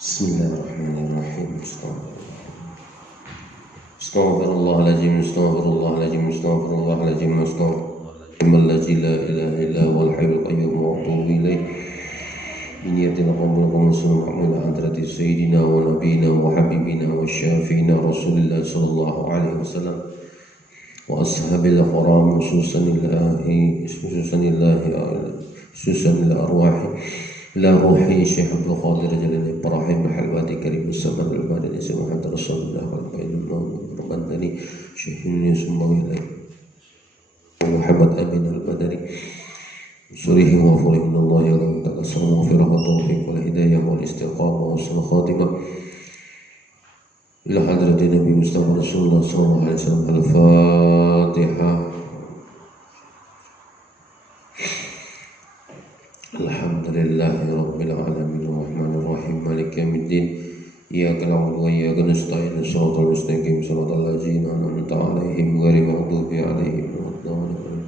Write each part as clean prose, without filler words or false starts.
Bismillahirrahmanirrahim. Astaghfirullahaladzim, astaghfirullahaladzim, astaghfirullahaladzim, astaghfirullahaladzim, la ilaha illa huwal hayyul qayyum wa atubu ilaih. Biniyatina qabla sallallahu ala hadrati sayyidina wa nabiyina wa habibina wa syafiina Rasulillah sallallahu alaihi wasallam wa ashabil kiram susanil arwahi ila ruhi Syekh Abdul Qadir Jalani Ibrahim Halwati Karim Musamman Al-Badani Muhammad Rasulullah wal Qayyum Rabbani Syekh Sumbawi Muhammad Amin Al-Badani surihi wa furihi Allah ya Allah takassamu fi rahmatullahi wal hidayah wal istiqamah wa husnul khatimah ila hadratin Nabi Mustafa Rasulullah sallallahu alaihi wasallam. Al-Fatihah. Alhamdulillahi rabbil alamin arrahmanir rahim maliki yaumiddin iyyaka na'budu wa iyyaka nasta'in shiratal mustaqim shiratal ladzina an'amta 'alaihim ghairil maghdubi 'alaihim waladdallin.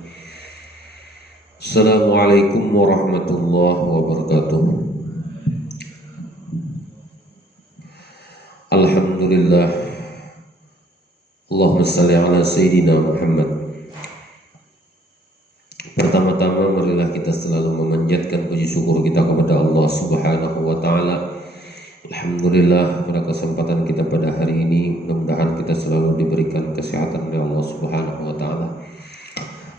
Assalamualaikum warahmatullahi wabarakatuh. Alhamdulillah. Allahumma shalli ala sayyidina Muhammad. Pertama-tama marilah kita selalu memanjatkan puji syukur kita kepada Allah Subhanahu wa taala. Alhamdulillah pada kesempatan kita pada hari ini, mudah-mudahan kita selalu diberikan kesehatan oleh Allah Subhanahu wa taala.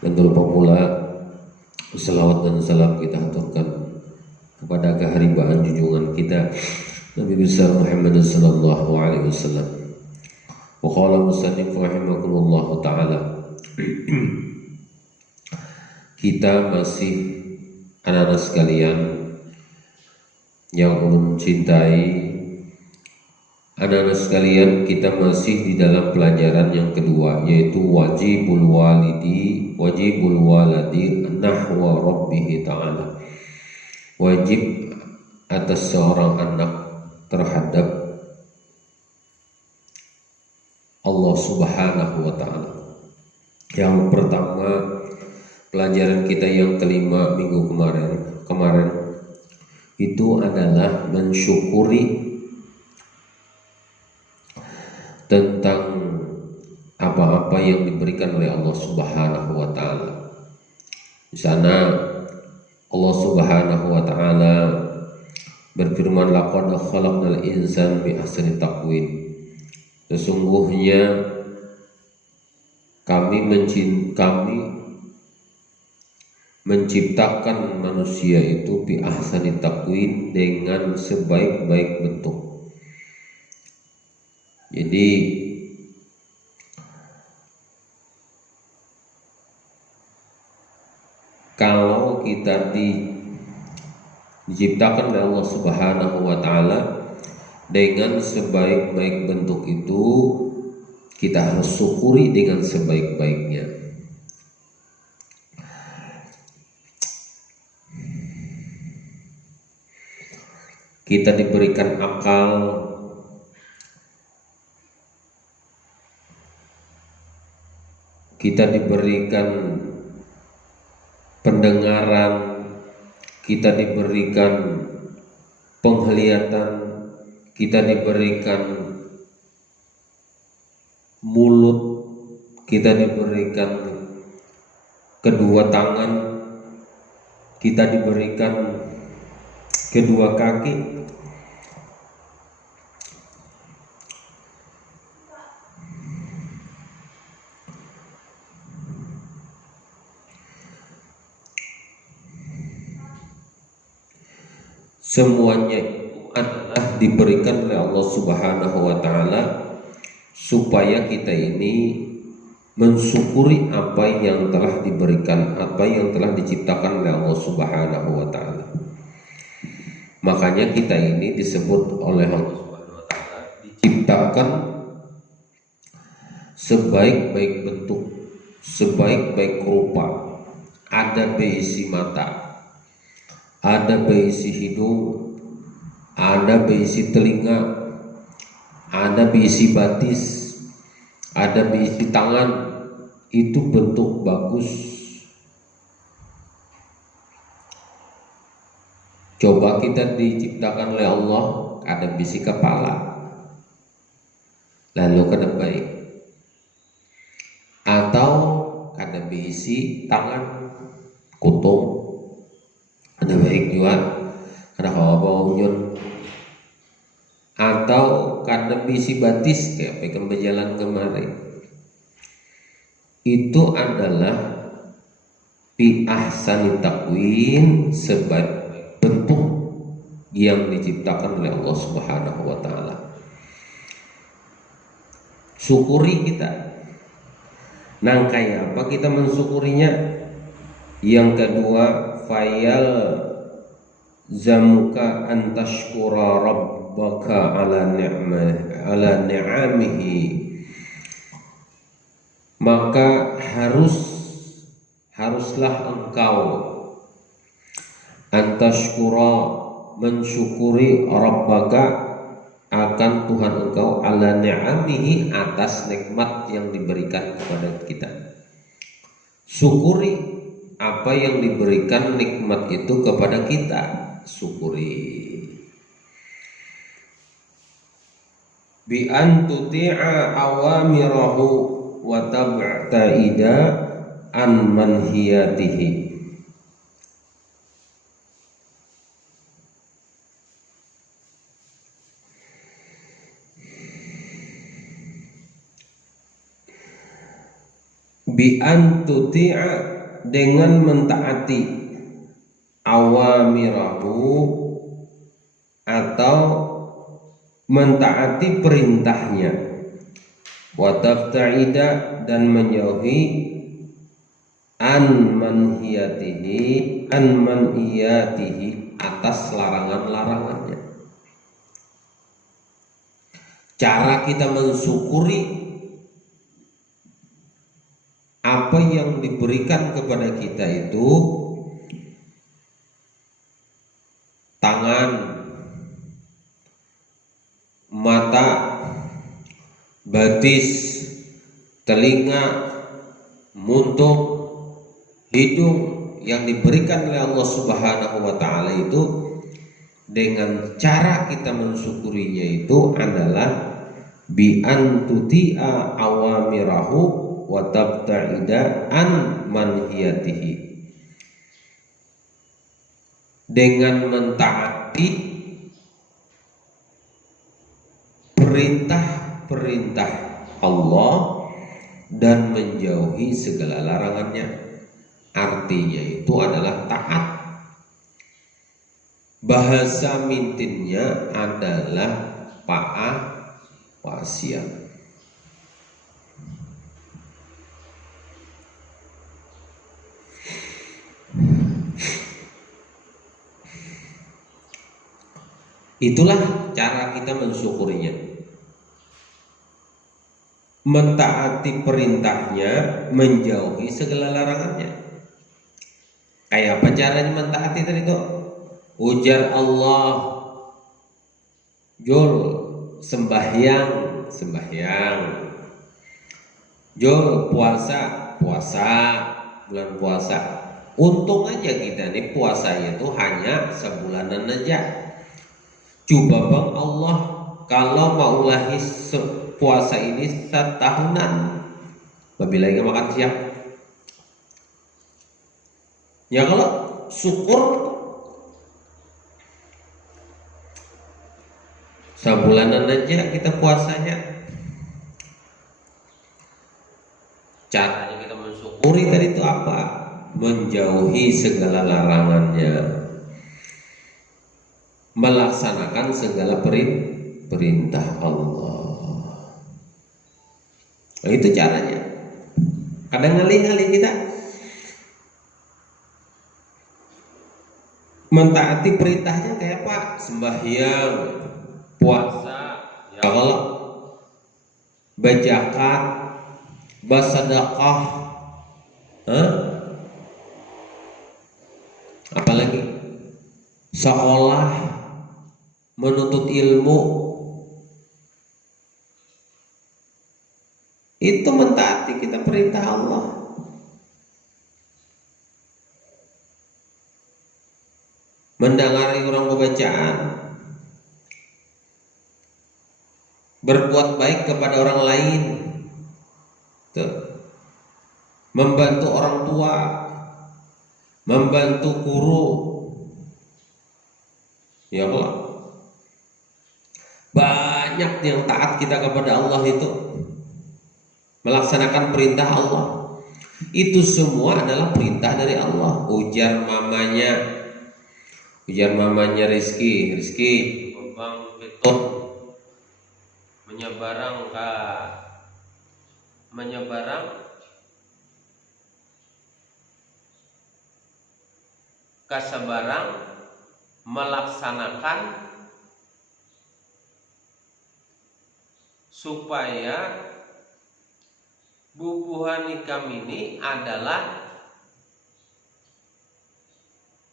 Dan tanpa pula selawat dan salam kita aturkan kepada keharibaan junjungan kita Nabi besar Muhammad sallallahu alaihi wasallam. Wa qala musannif rahimakumullah taala. Kita masih anak-anak sekalian yang mencintai, anak-anak sekalian, kita masih di dalam pelajaran yang kedua, yaitu wajibul waladi nahwa rabbih ta'ala. Wajib atas seorang anak terhadap Allah Subhanahu wa ta'ala. Yang pertama, pelajaran kita yang kelima minggu kemarin itu adalah mensyukuri tentang apa-apa yang diberikan oleh Allah Subhanahu wa taala. Di sana Allah Subhanahu wa taala berfirman, laqad khalaqnal insana bi ahsani taqwim. Sesungguhnya kami menciptakan manusia itu bi ahsani taqwim, dengan sebaik-baik bentuk. Jadi kalau kita diciptakan oleh Allah Subhanahu wa taala dengan sebaik-baik bentuk itu, kita harus syukuri dengan sebaik-baiknya. Kita diberikan akal, kita diberikan pendengaran, kita diberikan penglihatan, kita diberikan mulut, kita diberikan kedua tangan, kita diberikan kedua kaki. Semuanya itu adalah diberikan oleh Allah Subhanahu wa taala supaya kita ini mensyukuri apa yang telah diberikan, apa yang telah diciptakan oleh Allah Subhanahu wa taala. Makanya kita ini disebut oleh Allah Subhanahu wa taala diciptakan sebaik-baik bentuk, sebaik-baik rupa. Ada berisi mata, ada berisi hidung, ada berisi telinga, ada berisi batis, ada berisi tangan. Itu bentuk bagus. Coba kita diciptakan oleh Allah kada bisi kepala lalu kada baik, atau kada bisi tangan kutung kada baik juga, kada kawa unjun, atau kada bisi batis kayak pegang berjalan kemari. Itu adalah fi ahsani takwin, sebagai bentuk yang diciptakan oleh Allah Subhanahu wa taala. Syukuri kita. Nang kayak apa kita mensyukurinya? Yang kedua, fayal zamuka antashkura rabbaka ala ni'amihi. Maka haruslah engkau antashkura, mensyukuri rabbaka, akan Tuhan engkau, ala ni'amihi, atas nikmat yang diberikan kepada kita. Syukuri apa yang diberikan nikmat itu kepada kita, syukuri. Bi an tuti'a awamirahu wa tab'ta'ida an manhiyatihi. Bi an tuti'a, dengan mentaati awamirahu, atau mentaati perintahnya, wa tabta'ida, dan menjauhi an manhiyatihi, atas larangan-larangannya. Cara kita mensyukuri apa yang diberikan kepada kita itu, tangan, mata, batis, telinga, muntuk, hidung yang diberikan oleh Allah Subhanahu wa taala itu, dengan cara kita mensyukurinya itu adalah bi an tuti'a awamirahu wa tabta'ida an manhiyatihi, dengan mentaati perintah-perintah Allah dan menjauhi segala larangannya. Artinya itu adalah taat. Bahasa mintinnya adalah pa'ah wasiat. Itulah cara kita mensyukurinya. Mentaati perintahnya, menjauhi segala larangannya. Kayak apa caranya mentaati tadi itu? Ujar Allah, Jul, sembahyang. Jul, puasa, bulan puasa. Untung aja kita nih puasanya itu hanya sebulanan aja. Coba bang Allah, kalau maulahi puasa ini setahunan, babila lagi makan siang. Ya kalau syukur sebulanan aja kita puasanya. Caranya kita mensyukuri tadi itu apa? Menjauhi segala larangannya, melaksanakan segala perintah Allah. Nah, itu caranya. Kadang ngalih-ngalih kita mentaati perintahnya kayak apa? Sembahyang, puasa, ya Allah, berzakat, bersedekah, apalagi sekolah, menuntut ilmu. Itu mentaati kita perintah Allah. Mendengari orang pembacaan, berbuat baik kepada orang lain, tuh. Membantu orang tua, membantu guru, ya Allah. Banyak yang taat kita kepada Allah itu melaksanakan perintah Allah. Itu semua adalah perintah dari Allah. Ujar mamanya Rizky, Bang Betul menyebarang ke sebarang melaksanakan supaya bubuhan nikam ini adalah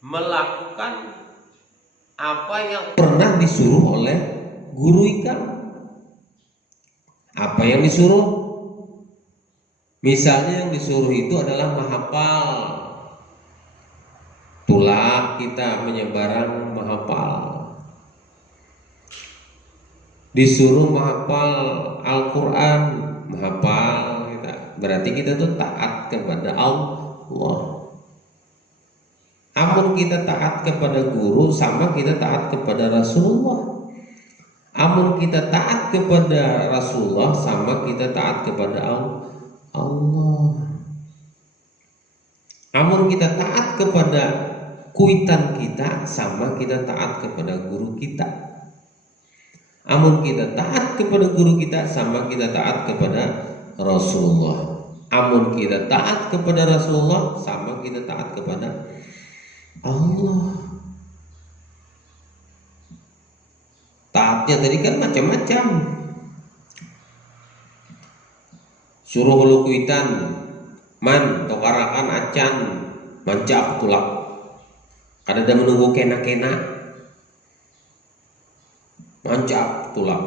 melakukan apa yang pernah disuruh oleh guru ikam. Apa yang disuruh? Misalnya yang disuruh itu adalah menghafal. Itulah kita menyebarang menghafal. Disuruh menghafal Al-Quran, menghafal kita. Berarti kita tuh taat kepada Allah. Amun kita taat kepada guru sama kita taat kepada Rasulullah. Amun kita taat kepada Rasulullah sama kita taat kepada Allah. Amun kita taat kepada kuitan kita sama kita taat kepada guru kita. Amun kita taat kepada guru kita sama kita taat kepada Rasulullah. Amun kita taat kepada Rasulullah sama kita taat kepada Allah. Taatnya tadi kan macam-macam. Suruh hulu kuitan, man tokarakan acan, mancap tulak. Kada ada menunggu kena-kena, mancap tulak.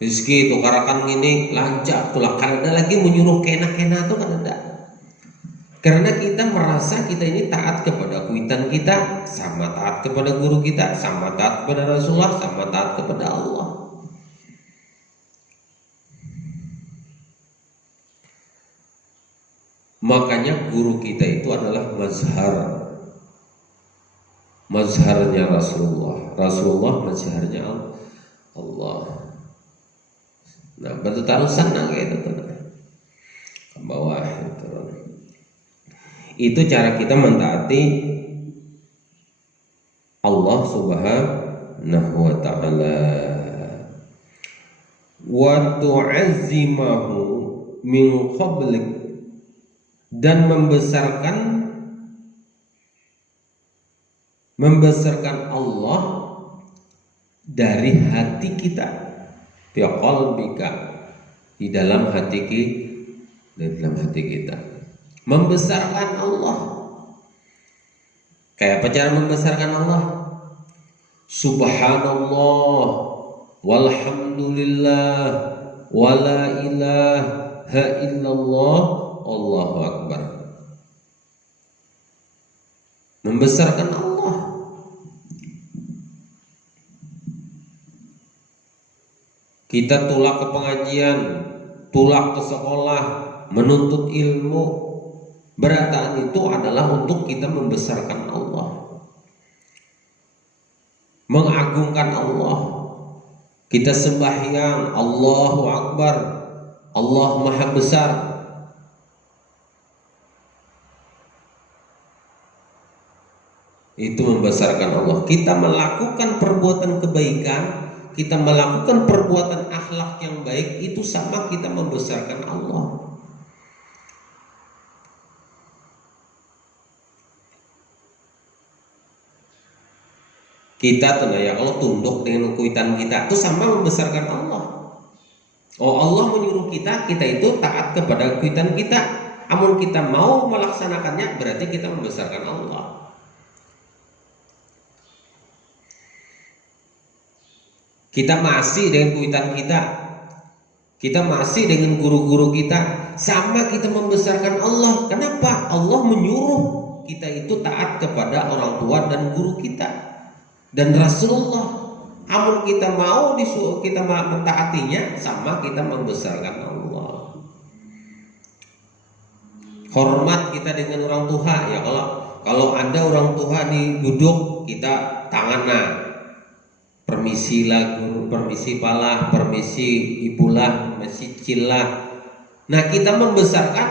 Rizki tukarakan ini lancap tulak. Kada ada lagi menyuruh kena-kena tuh kada ada. Karena kita merasa kita ini taat kepada kuitan kita, sama taat kepada guru kita, sama taat kepada Rasulullah, sama taat kepada Allah. Makanya guru kita itu adalah mazharnya Rasulullah. Rasulullah mazharnya Allah. Nah, betul tahu sana kayak itu ke bawah itu. Itu cara kita mentaati Allah Subhanahu wa ta'ala. Wa tu'azzimahu min qablik, dan membesarkan Allah dari hati kita, fi qalbika, di dalam hati kita. Membesarkan Allah. Kayak apa cara membesarkan Allah? Subhanallah walhamdulillah wala ilaha illallah Allahu akbar. Membesarkan Allah. Kita tulak ke pengajian, tulak ke sekolah, menuntut ilmu. Berataan itu adalah untuk kita membesarkan Allah, mengagungkan Allah. Kita sembahyang, Allahu Akbar, Allah Maha Besar. Itu membesarkan Allah. Kita melakukan perbuatan kebaikan, kita melakukan perbuatan akhlak yang baik, itu sama kita membesarkan Allah. Kita tenaya kalau tunduk dengan kuitan kita itu sama membesarkan Allah. Oh, Allah menyuruh kita itu taat kepada kuitan kita. Amun kita mau melaksanakannya berarti kita membesarkan Allah. Kita masih dengan kuitan kita masih dengan guru-guru kita, sama kita membesarkan Allah. Kenapa? Allah menyuruh kita itu taat kepada orang tua dan guru kita. Dan Rasulullah, amun kita mau disuruh kita mentaatinya, sama kita membesarkan Allah. Hormat kita dengan orang tua ya, kalau ada orang tua duduk kita tanganna, permisi lah guru, permisi palah, permisi ibulah, permisi cilah. Nah kita membesarkan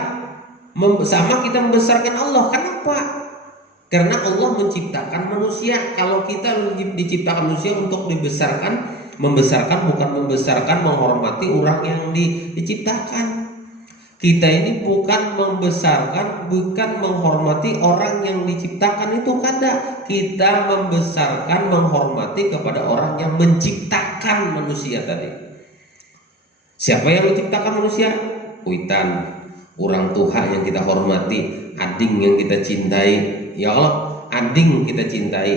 sama kita membesarkan Allah. Kenapa? Karena Allah menciptakan manusia. Kalau kita diciptakan manusia untuk membesarkan bukan membesarkan menghormati orang yang diciptakan. Kita ini bukan membesarkan, bukan menghormati orang yang diciptakan itu kada. Kita membesarkan, menghormati kepada orang yang menciptakan manusia tadi. Siapa yang menciptakan manusia? Kuitan, orang tua yang kita hormati, ading yang kita cintai. Ya Allah, ading kita cintai,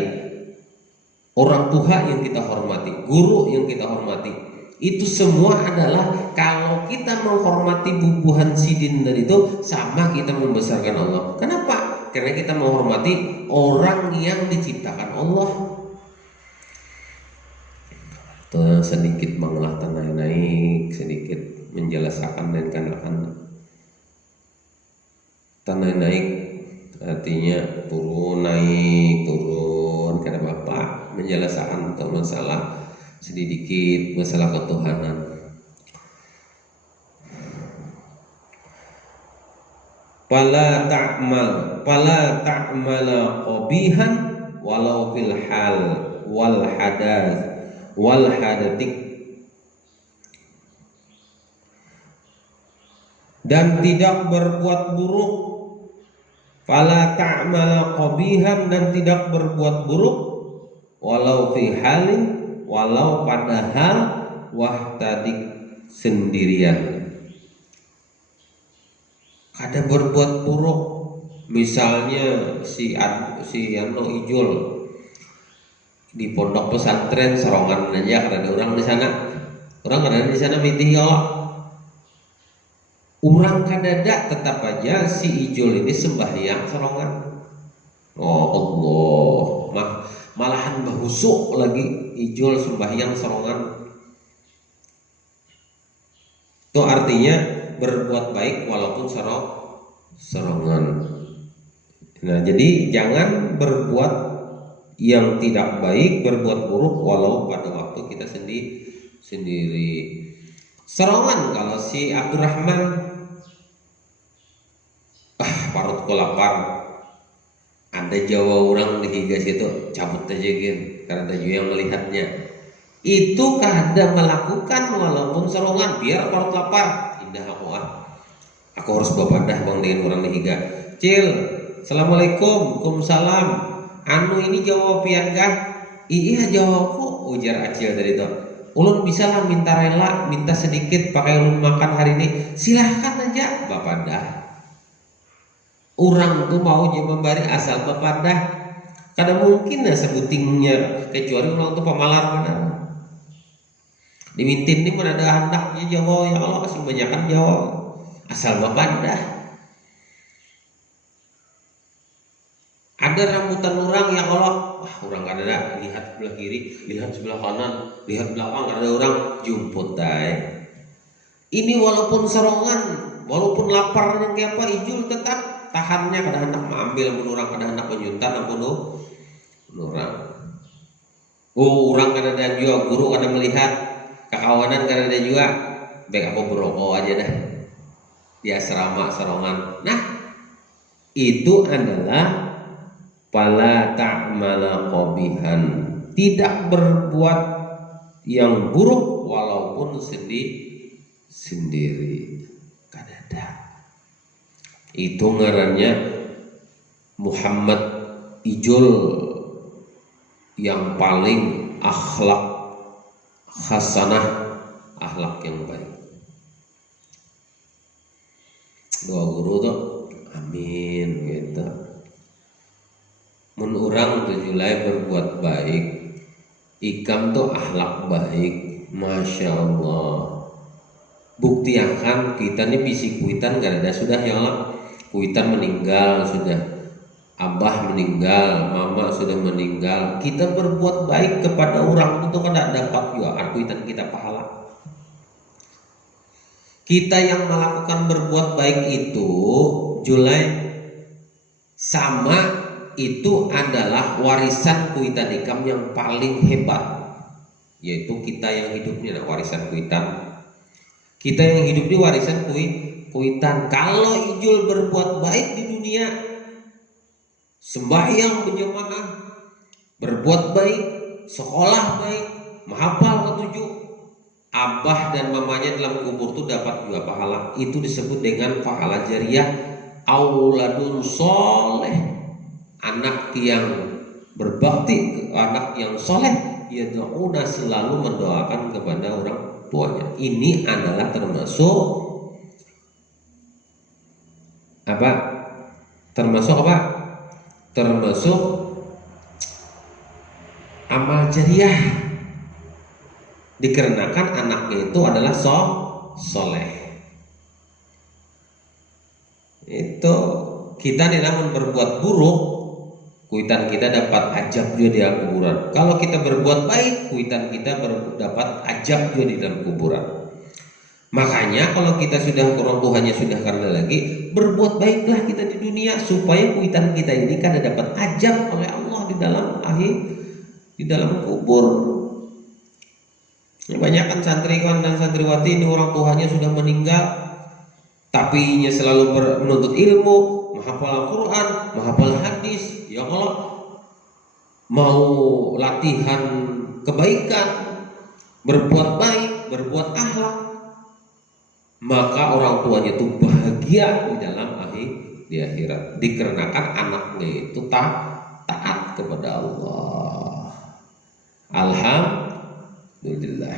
orang tua yang kita hormati, guru yang kita hormati. Itu semua adalah kalau kita menghormati bubuhan sidin dan itu sama kita membesarkan Allah. Kenapa? Karena kita menghormati orang yang diciptakan Allah. Itu sedikit mengolah tanah naik, sedikit menjelaskan dan kanakan. Tanah naik artinya turun naik turun, karena Bapak menjelaskan untuk masalah sedikit masalah ketuhanan. Fala ta'mala qabihan walau fil hal wal hadatik, dan tidak berbuat buruk. Fala ta'mala qabihan, dan tidak berbuat buruk, walau fi halin, walau pada hal, wahtadik, sendirian. Kada berbuat buruk. Misalnya si Anu Ijul di pondok pesantren Serongan aja, ada orang di sana. Orang ada di sana mitih ya. Orang kadada tetap aja si Ijul ini sembahyang Serongan. Oh Allah, malahan bahusuk lagi Ijul sembahyang Serongan. Itu artinya berbuat baik walaupun serongan. Nah, jadi jangan berbuat yang tidak baik, berbuat buruk walau pada waktu kita sendiri. Serongan kalau si Abdurrahman parut ko lapar. Ada Jawa orang di higas itu cabut aja gin, karena ada juga yang melihatnya. Itu kada melakukan walaupun serongan, biar parut lapar. Indah aku harus bapadah bang dengan orang di higa. Cil, assalamualaikum, waalaikumsalam. Anu ini jawab pian kah? Iya jawabku, ujar Acil dari itu. Ulun bisa lah minta rela, minta sedikit pakai ulun makan hari ini. Silahkan aja bapadah. Orang tuh mau dia memberi asal bapadah. Kada mungkin ya sebutingnya, kecuali orang tuh pemalar benar. Dimintin ini pun ada handaknya Jawa, ya Allah kasih banyakan Jawa. Asal bapadah. Ada rambutan orang yang Allah, orang kada ada, lihat sebelah kiri, lihat sebelah kanan, lihat belakang, ada orang jumput dai. Ini walaupun serongan, walaupun lapar yang kayak apa, Ijul tetap tahannya, kada hendak mengambil ampun orang, kada hendak menyuntan ampun orang. Orang kada ada juga, guru kada melihat, kakawanan kada ada juga. Baik aku berokok aja dah di asrama serongan. Nah, itu adalah fala ta'mala qabihan, tidak berbuat yang buruk walaupun sendiri. Kadada. Itu ngarannya Muhammad Ijul yang paling akhlak hasanah, akhlak yang baik. Doa guru tuh amin gitu. Mun urang tujulai berbuat baik, ikam tuh akhlak baik, masya Allah. Bukti akan kita nih bisi kuitan gak ada sudah ya Allah. Kuitan meninggal sudah. abah meninggal, mama sudah meninggal, kita berbuat baik kepada orang itu kan tidak dapat juga kuitan kita pahala. Kita yang melakukan berbuat baik itu Julai sama itu adalah warisan kuitan ikam yang paling hebat, yaitu kita yang hidupnya warisan kuitan. Kita yang hidup di warisan kuitan. Kalau Ijul berbuat baik di dunia, sembahyang berjamaah, berbuat baik, sekolah baik, menghafal ketujuh, abah dan mamanya dalam kubur itu dapat juga pahala. Itu disebut dengan pahala jariah, auladun soleh, anak yang berbakti, anak yang soleh, yad'una selalu mendoakan kepada orang tuanya. Ini adalah termasuk apa? Termasuk apa? Termasuk amal jariah, dikarenakan anaknya itu adalah soleh. Itu kita nih namun berbuat buruk, kuitan kita dapat ajab juga di dalam kuburan. Kalau kita berbuat baik, kuitan kita dapat ajab juga di dalam kuburan. Makanya kalau kita sudah orang Tuhannya sudah karena lagi, berbuat baiklah kita di dunia supaya kuitan kita ini kan dapat ajab oleh Allah di dalam di dalam kubur. Kebanyakan santriwan dan santriwati ini orang Tuhannya sudah meninggal, tapi ia selalu menuntut ilmu, menghafal Al-Quran, menghafal hadis. Ya kalau mau latihan kebaikan, berbuat baik, berbuat akhlak, maka orang tuanya itu bahagia di dalam di akhirat, dikarenakan anaknya itu taat kepada Allah. Alhamdulillah.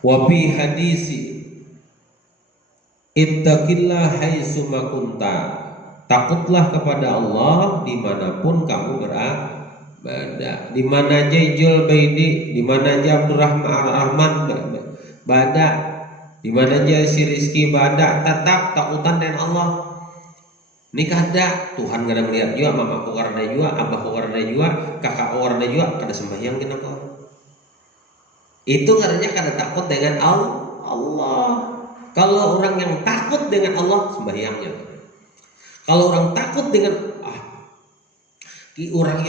Wa fi hadisi ittaqillah haitsu ma kunta, takutlah kepada Allah dimanapun kamu berada. Di mana aja Ijul Baidi, di mana aja Abdurrahman bada, di mana aja si Rizki bada, tetap takutan dengan Allah. Ini kada Tuhan kada melihat juga, mamaku karena juga, abahku karena juga, kakakku karena juga, kada sembahyang kena kau. Itu karena kada takut dengan Allah. Kalau orang yang takut dengan Allah, sembahyangnya. Kalau orang takut dengan orang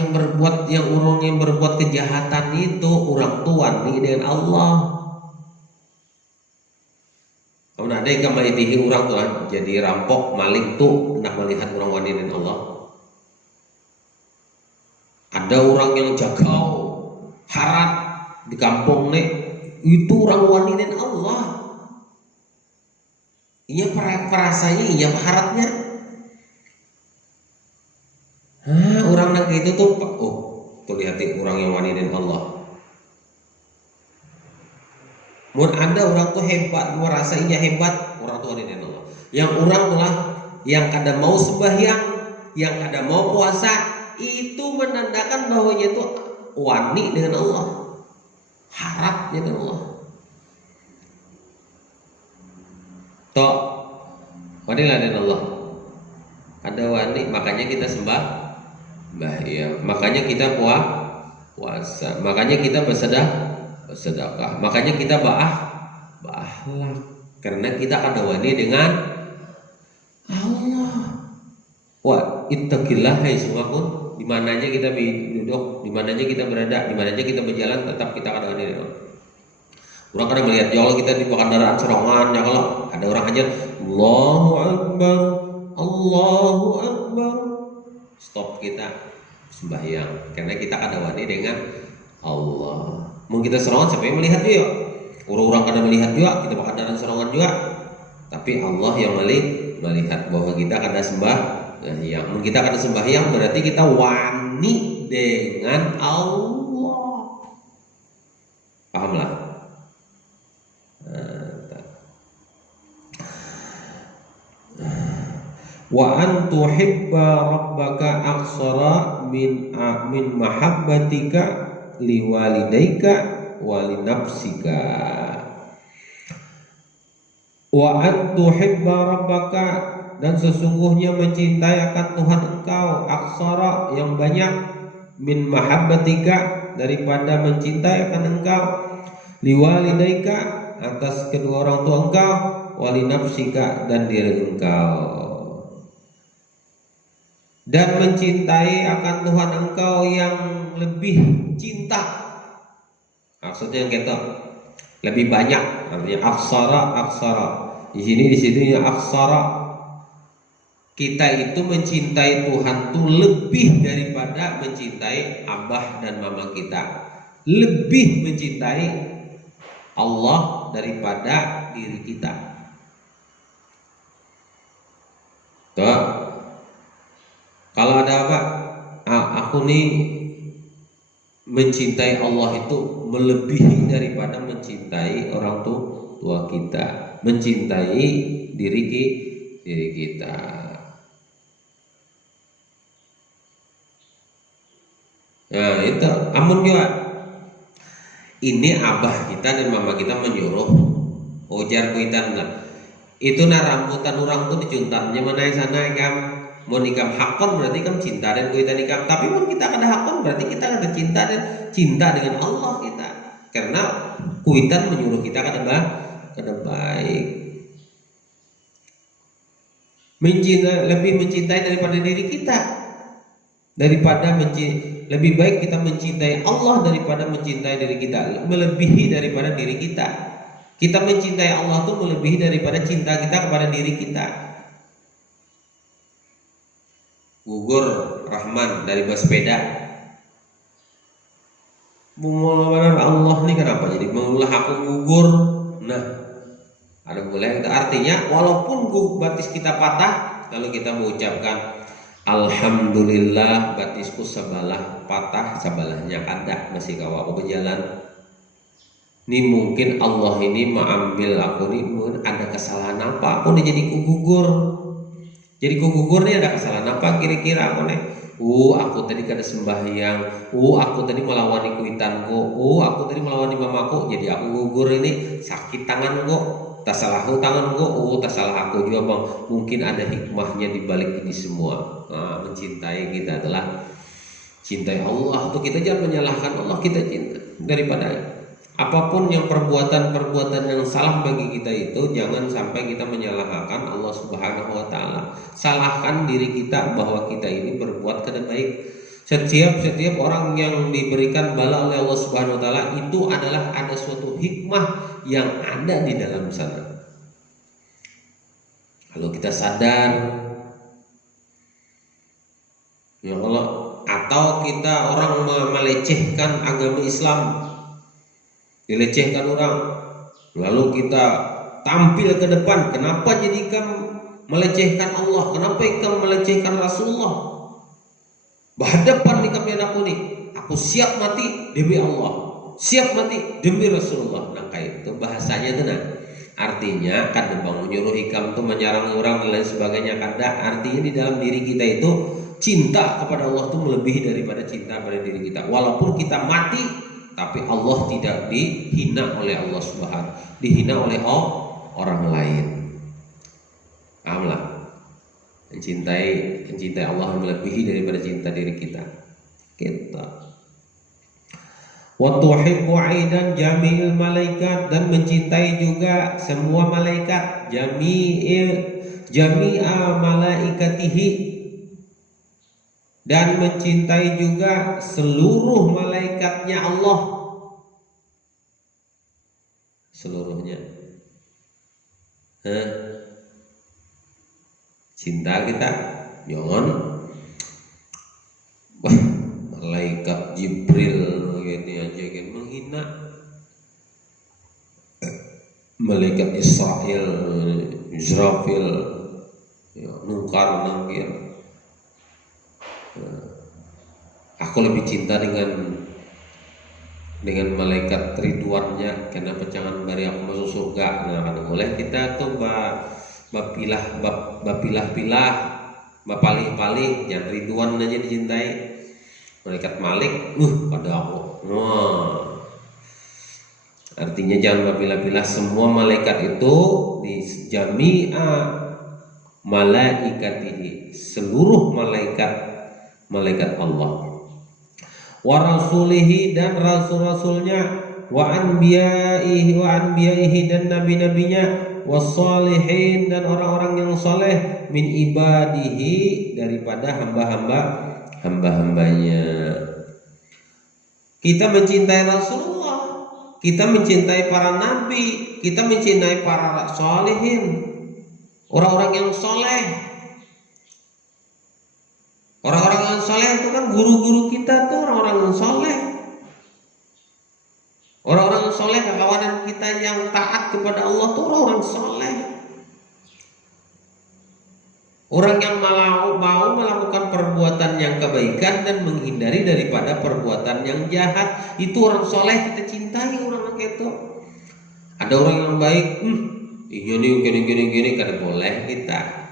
yang berbuat kejahatan itu orang tua nih dengan Allah. Kamu ada yang kamalitihi orang tuan jadi rampok, maling tuh nak melihat orang wanita dengan Allah. Ada orang yang jagau, harat di kampung nih, itu orang wanita dengan Allah. Iya perasanya, iya haratnya. Orang yang itu tuh, tuh lihatin orang yang wanita dengan Allah. Mun ada orang tuh hebat, merasa iya hebat, orang tuh wanita dengan Allah. Yang orang tuh yang kada mau sembahyang, yang kada mau puasa, itu menandakan bahwa dia itu wani dengan Allah, harap dengan Allah. Toh, wani lah dengan Allah. Ada wani, makanya kita sembahyang, makanya kita puasa, makanya kita bersedekah, makanya kita ba'akhlak, karena kita kada wani dengan Allah. Wa ittaqillah haitsu ma kun, di mana aja kita duduk, di mana aja kita berada, di mana aja kita berjalan, tetap kita kada wani dengan Allah. Orang kadang melihat ya Allah kita di kendaraan serongan, ya kalau ada orang aja Allahu Akbar, Allahu Akbar, stop kita sembahyang, karena kita kada wani dengan Allah. Mungkin kita serongan siapa yang melihat juga, orang-orang kada melihat juga, kita kendaraan serongan juga, tapi Allah yang melihat bahwa kita kada sembahyang. Mungkin kita kada sembahyang berarti kita wani dengan Allah. Pahamlah? Wa an tuhibba rabbaka aksara min mahabbatika liwalidaika wa linafsika. Wa an tuhibba rabbaka, dan sesungguhnya mencintai akan Tuhan engkau aksara yang banyak min mahabbatika daripada mencintai akan engkau liwalidaika atas kedua orang tua engkau walinafsika dan diri engkau dan mencintai akan Tuhan engkau yang lebih cinta maksudnya yang kita lebih banyak artinya aksara di sini ya aksara kita itu mencintai Tuhan tuh lebih daripada mencintai abah dan mama kita lebih mencintai Allah daripada diri kita tuh kalau ada apa aku nih mencintai Allah itu melebihi daripada mencintai orang tua kita mencintai diri kita. Nah itu amun juga ini abah kita dan mama kita menyuruh ujar kuitan lah itu nah rambutan orang tuh dicuntarnya mana sana ikam mau nikam hakon berarti kam cinta dan kuitan nikam tapi pun kita kada hakon berarti kita kada cinta dan cinta dengan Allah kita karena kuitan menyuruh kita kada baik lebih mencintai daripada diri kita lebih baik kita mencintai Allah daripada mencintai diri kita melebihi daripada diri kita mencintai Allah itu melebihi daripada cinta kita kepada diri kita gugur Rahman dari bersepeda mengulang Allah nih kenapa jadi mengulah aku gugur nah ada boleh itu artinya walaupun batis kita patah lalu kita mengucapkan Alhamdulillah batisku sebalah patah sebalahnya ada masih kawa aku berjalan ini mungkin Allah ini mengambil aku ini ada kesalahan apa aku nih jadi kugugur nih ada kesalahan apa kira-kira aku nih aku tadi kada sembahyang aku tadi melawani kuitanku aku tadi melawani mamaku jadi aku gugur ini sakit tanganku tak salahku tanganku tak salah aku juga bang mungkin ada hikmahnya di balik ini semua mencintai kita adalah cintai Allah tuh kita jangan menyalahkan Allah kita cinta daripada apapun yang perbuatan yang salah bagi kita itu jangan sampai kita menyalahkan Allah Subhanahu wa taala salahkan diri kita bahwa kita ini berbuat kada baik setiap orang yang diberikan bala oleh Allah Subhanahu wa taala itu adalah ada suatu hikmah yang ada di dalam sana. Kalau kita sadar ya Allah atau kita orang melecehkan agama Islam dilecehkan orang lalu kita tampil ke depan kenapa jadi kamu melecehkan Allah kenapa kamu melecehkan Rasulullah berhadapan di kami aku nih aku siap mati demi Allah siap mati demi Rasulullah nah kayak itu bahasanya tuh nah artinya kada bang menyuruh hikam tuh menyerang orang dan lain sebagainya kada artinya di dalam diri kita itu cinta kepada Allah tuh melebihi daripada cinta pada diri kita walaupun kita mati tapi Allah tidak dihina oleh Allah Subhanahu dihina oleh orang lain pahamlah mencintai Allah melebihi daripada cinta diri kita wa tuhibbu aidan jami'il malaikat dan mencintai juga semua malaikat jami'a malaikatihi dan mencintai juga seluruh malaikatnya Allah seluruhnya cinta kita jangan malaikat Jibril gini aja kan menghina malaikat Israfil ya, nungkar nangkir aku lebih cinta dengan malaikat Ridwannya kenapa jangan bari aku masuk surga nah kan boleh kita tuh bapilah-pilah bapalih-palih yang Ridwan aja dicintai malaikat Malik pada aku artinya jangan bapilah-pilah semua malaikat itu di jami'a malaikatihi, seluruh malaikat Allah, wa rasulihi, dan rasul-rasulnya, wa anbiyaihi dan nabi-nabinya, wassalihin, dan orang-orang yang saleh, min ibadihi, daripada hamba-hambanya. Kita mencintai Rasulullah, kita mencintai para nabi, kita mencintai para salihin, orang-orang yang saleh. Orang-orang yang saleh itu kan guru-guru kita tuh orang-orang yang saleh. Orang-orang yang saleh, kawan kita yang taat kepada Allah tuh orang-orang saleh. Orang yang mau melakukan perbuatan yang kebaikan dan menghindari daripada perbuatan yang jahat, itu orang soleh. Kita cintai orang itu. Ada orang yang baik, ini gini kada boleh kita.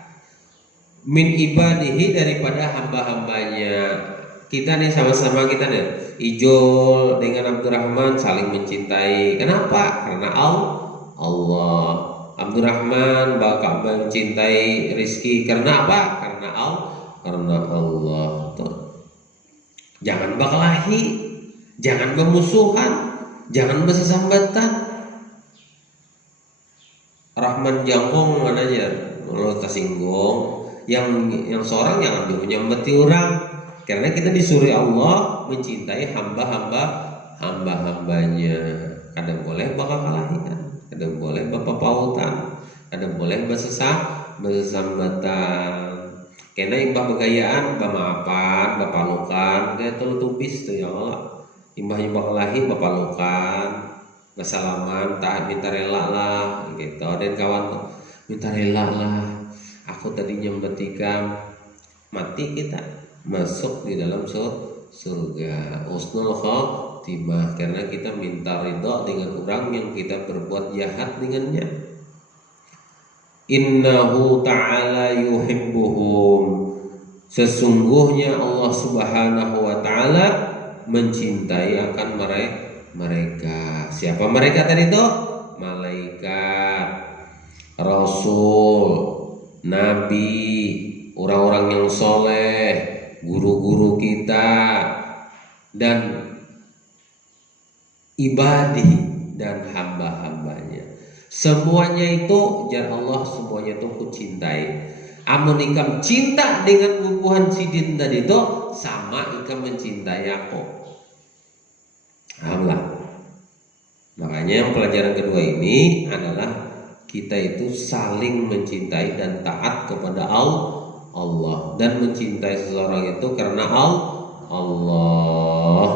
Min ibadihi, daripada hamba-hambanya. Kita nih sama-sama kita nih, Ijol dengan Abdurrahman saling mencintai. Kenapa? Karena Allah. Abdurrahman bakal mencintai Rizki karena apa? Karena Allah. Jangan berkelahi, jangan bermusuhan, jangan bersesambatan. Rahman jangkong mana aja, kalau tersinggung, yang seorang jangan menyambati orang, karena kita disuruh Allah mencintai hamba-hambanya. Kadang boleh bakal kelahikan, kadang boleh berpautan, kadang boleh bersesambatan. Kena imbah begayaan, bamaafan, bapalukan, kayak tupis tuh ya Allah. Imbah kelahi, bapalukan, bersalaman, tak minta rela lah, gitu. Dan kawan tuh minta rela lah. Aku tadinya membetikam, mati kita masuk di dalam surga. Husnul khotimah, karena kita minta ridha dengan orang yang kita berbuat jahat dengannya. Innahu ta'ala yuhibbuhum, sesungguhnya Allah Subhanahu wa ta'ala mencintai akan mereka. Siapa mereka tadi itu? Malaikat, rasul, nabi, orang-orang yang soleh, guru-guru kita, dan ibadi, dan hamba-hambanya. Semuanya itu jar Allah, semuanya itu ku cintai. Amun ikam cinta dengan bubuhan sidin tadi itu, sama ikam mencintai aku. Alhamdulillah. Makanya yang pelajaran kedua ini adalah kita itu saling mencintai dan taat kepada Allah, dan mencintai seseorang itu karena Allah.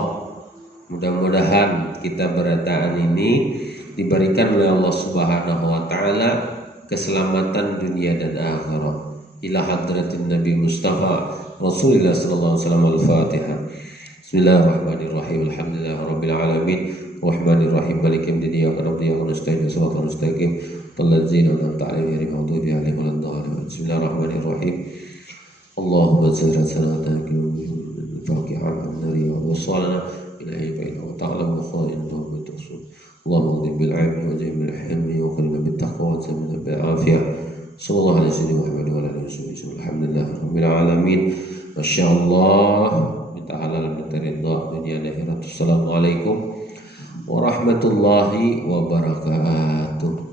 Mudah-mudahan kita berataan ini diberikan oleh Allah Subhanahu wa ta'ala keselamatan dunia dan akhirat. Ila hadratin Nabi Mustafa Rasulullah sallallahu alaihi wasallam. Al-Fatihah. Bismillahirrahmanirrahim. Alhamdulillahirabbil alamin. Rahmanirrahim. Maliki yaumiddin. Iyyaka na'budu wa iyyaka nasta'in. Shiratal mustaqim. Shiratal an'amta 'alaihim ghairil maghdubi 'alaihim waladdallin. Bismillahirrahmanirrahim. Allahumma salli ala sayyidina Muhammad wa sallam ilahi wa ta'ala wa khairu wa tasul. اللهم اغفر بالعلم وجمع الحلم وخلنا بالتقوى وسلمنا بالعافيه. صلى الله على سيدنا محمد وعلى اله وصحبه. الحمد لله رب العالمين. ما شاء الله. Minta halal, minta ridha dunia dan akhirat. Assalamualaikum warahmatullahi wabarakatuh.